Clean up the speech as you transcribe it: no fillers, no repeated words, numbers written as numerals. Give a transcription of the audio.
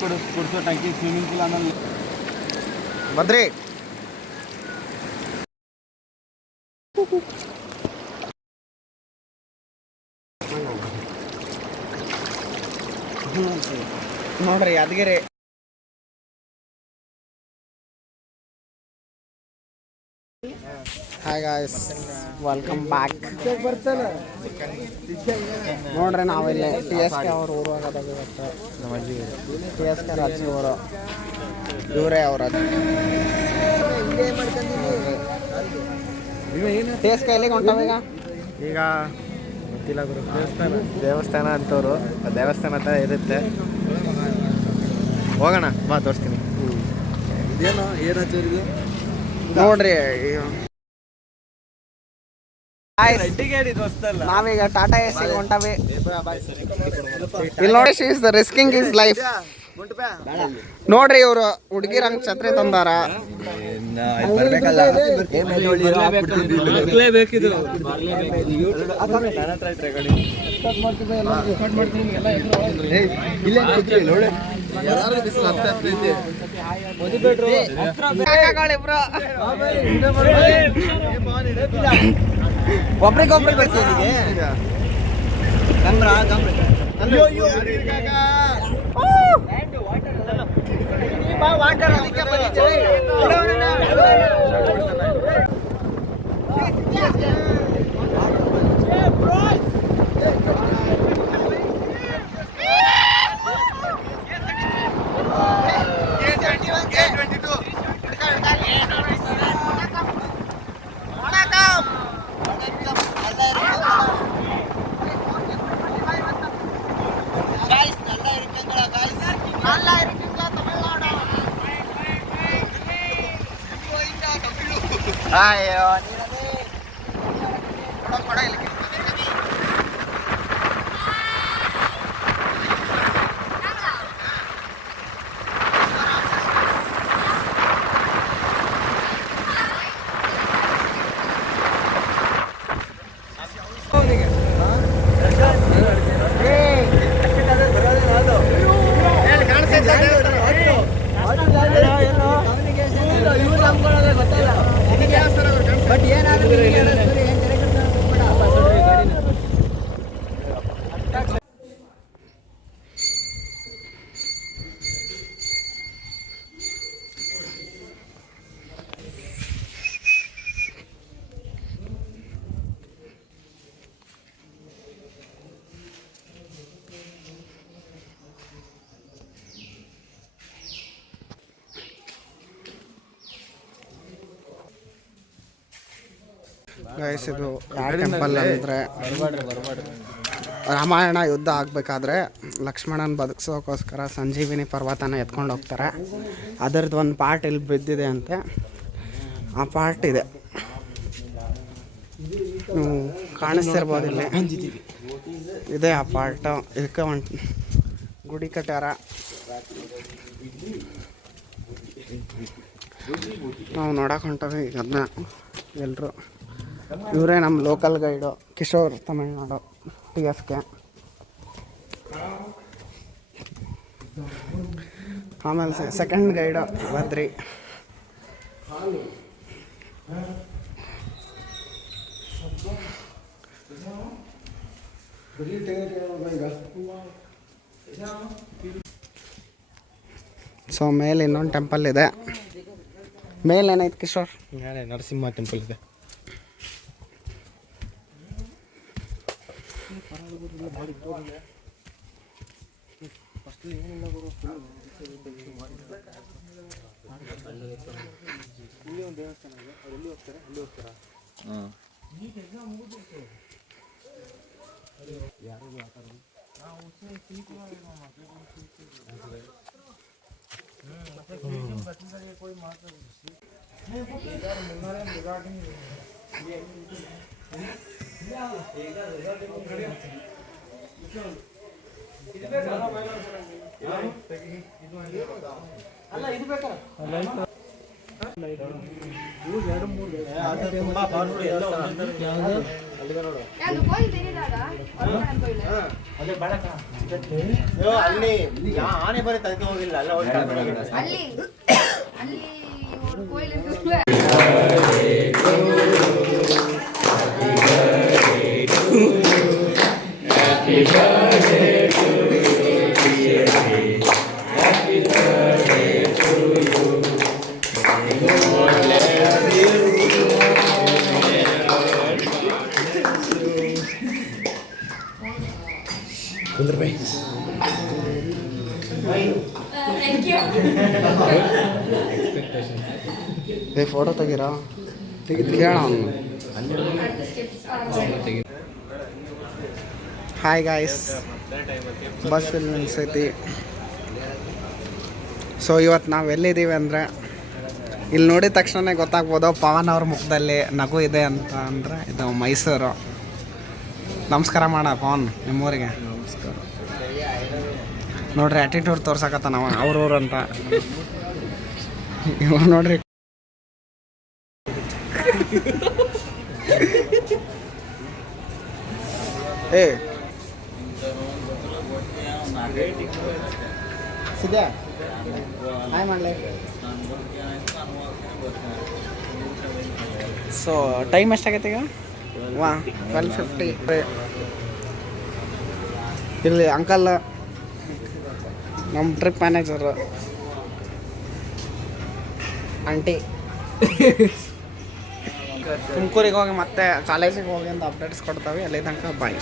ಕೊಡಿಸೋ ಟ್ಯಾಂಕಿ swimming pool ಆಮೇಲೆ ಬದ್ರಿ ನೋಡ್ರಿ Yadgiri. Hi guys, welcome back. ನೋಡ್ರಿ ನಾವಿಲ್ಲಿ TSK ಅವ್ರ ಊರು ಆಗೋದಾಗ ಇವತ್ತು. TSK ರಾಜಿ ಅವರು ಇವರೇ ಅವ್ರ TSK ಎಲ್ಲಿಗೆ ಹೊಂಟಾವ ಈಗ ಗೊತ್ತಿಲ್ಲ ಗುರು. ದೇವಸ್ಥಾನ ಅಂತವ್ರು, ದೇವಸ್ಥಾನ ಹತ್ರ ಇರುತ್ತೆ. ಹೋಗೋಣ ಬಾ, ತೋರಿಸ್ತೀನಿ. ನೋಡ್ರಿ ನಾವೀಗ ಟಾಟಾ AC ಹೊಂಟಾವಿ. ಇಲ್ಲಿ ನೋಡಿ, she's the risking is life. ನೋಡ್ರಿ ಇವರು ಹುಡುಗಿರಂಗ್ ಛತ್ರಿ ತಂದಾರ. ಒಬ್ರಿಗೊಬ್ರಿಗೆ ಬರ್ತೀವಿ. ಅಯ್ಯೋ ಕೊಡ ಇಲ್ಲಿ. ಗೈಸ್, ಇದು ಯಾವ ಟೆಂಪಲ್ ಅಂದರೆ, ರಾಮಾಯಣ ಯುದ್ಧ ಆಗಬೇಕಾದ್ರೆ ಲಕ್ಷ್ಮಣನ ಬದುಕಿಸೋಕ್ಕೋಸ್ಕರ ಸಂಜೀವಿನಿ ಪರ್ವತನ ಎತ್ಕೊಂಡು ಹೋಗ್ತಾರೆ. ಅದರದ್ದು ಒಂದು ಪಾರ್ಟ್ ಇಲ್ಲಿ ಬಿದ್ದಿದೆ ಅಂತೆ. ಆ ಪಾರ್ಟ್ ಇದೆ, ನೀವು ಕಾಣಿಸ್ತಿರ್ಬೋದು ಇಲ್ಲಿ ಇದೆ ಆ ಪಾರ್ಟು. ಇದಕ್ಕೆ ಒಂದು ಗುಡಿ ಕಟ್ಟಾರ. ನಾವು ನೋಡಕ್ಕೆ ಹೊಂಟವಿ ಈಗ ಅದನ್ನ ಎಲ್ಲರೂ. ಇವರೇ ನಮ್ಮ local guide Kishore, Tamil Nadu TSK. ಆಮೇಲೆ ಸೆಕೆಂಡ್ ಗೈಡು ಬದ್ರಿ. ಸೊ ಮೇಲೆ ಇನ್ನೊಂದು ಟೆಂಪಲ್ ಇದೆ. ಮೇಲೆ ಏನೈತೆ ಕಿಶೋರ್? ನರಸಿಂಹ ಟೆಂಪಲ್ ಇದೆ. ತುಂಬಾ ಪವರ್ಫುಲ್ ಎಲ್ಲ ಯಾವುದು ಕೋಯಿಲ್ ತೆರೀದಾದ ಹೊರಗಡೆ ಕೋಯಿಲ್ ಅಲ್ಲಿ ಆನೆ ಬರೀ ತನಕ ಹೋಗಿಲ್ಲ ಅಲ್ಲ ಅಲ್ಲಿ ಅಲ್ಲಿ ಒಂದು ಕೋಯಿಲ್ ಇರ್ತದೆ ಫೋಟೋ ತೆಗೀರಾ ಕೇಳ ಹಾಯ್ ಗಾಯ್ಸ್, ಬಸ್ ಇಲ್ಲಿ ನಿಲ್ಸೈತಿ. ಸೊ ಇವತ್ತು ನಾವು ಎಲ್ಲಿದ್ದೀವಿ ಅಂದರೆ, ಇಲ್ಲಿ ನೋಡಿದ ತಕ್ಷಣ ಗೊತ್ತಾಗ್ಬೋದು ಪವನ್ ಅವ್ರ ಮುಖದಲ್ಲಿ ನಗು ಇದೆ ಅಂತ. ಅಂದರೆ ಇದು ಮೈಸೂರು. ನಮಸ್ಕಾರ ಮಾಡ ಪವನ್ ನಿಮ್ಮೂರಿಗೆ. ನಮಸ್ಕಾರ. ನೋಡ್ರಿ ಆ್ಯಟಿಟ್ಯೂಡ್ ತೋರ್ಸಕತ್ತ ನಾವು ಅವ್ರವ್ರು ಅಂತ. ಇವ್ರು ನೋಡ್ರಿ ಏ ಸಿದ್ಯಾ ಹಾಯ್ ಮಾಡಲಿ. ಸೊ ಟೈಮ್ ಎಷ್ಟಾಗೈತೆ ಈಗ? 12:50. ಇಲ್ಲಿ ಅಂಕಲ್ ನಮ್ಮ ಟ್ರಿಪ್ ಮ್ಯಾನೇಜರು, ಆಂಟಿ ತುಮಕೂರಿಗೆ ಹೋಗಿ ಮತ್ತೆ ಕಾಲೇಜಿಗೆ ಹೋಗಿ ಅಂತ ಅಪ್ಡೇಟ್ಸ್ ಕೊಡ್ತಾವೆ. ಅಲ್ಲಿ ತನಕ ಬಾಯ್.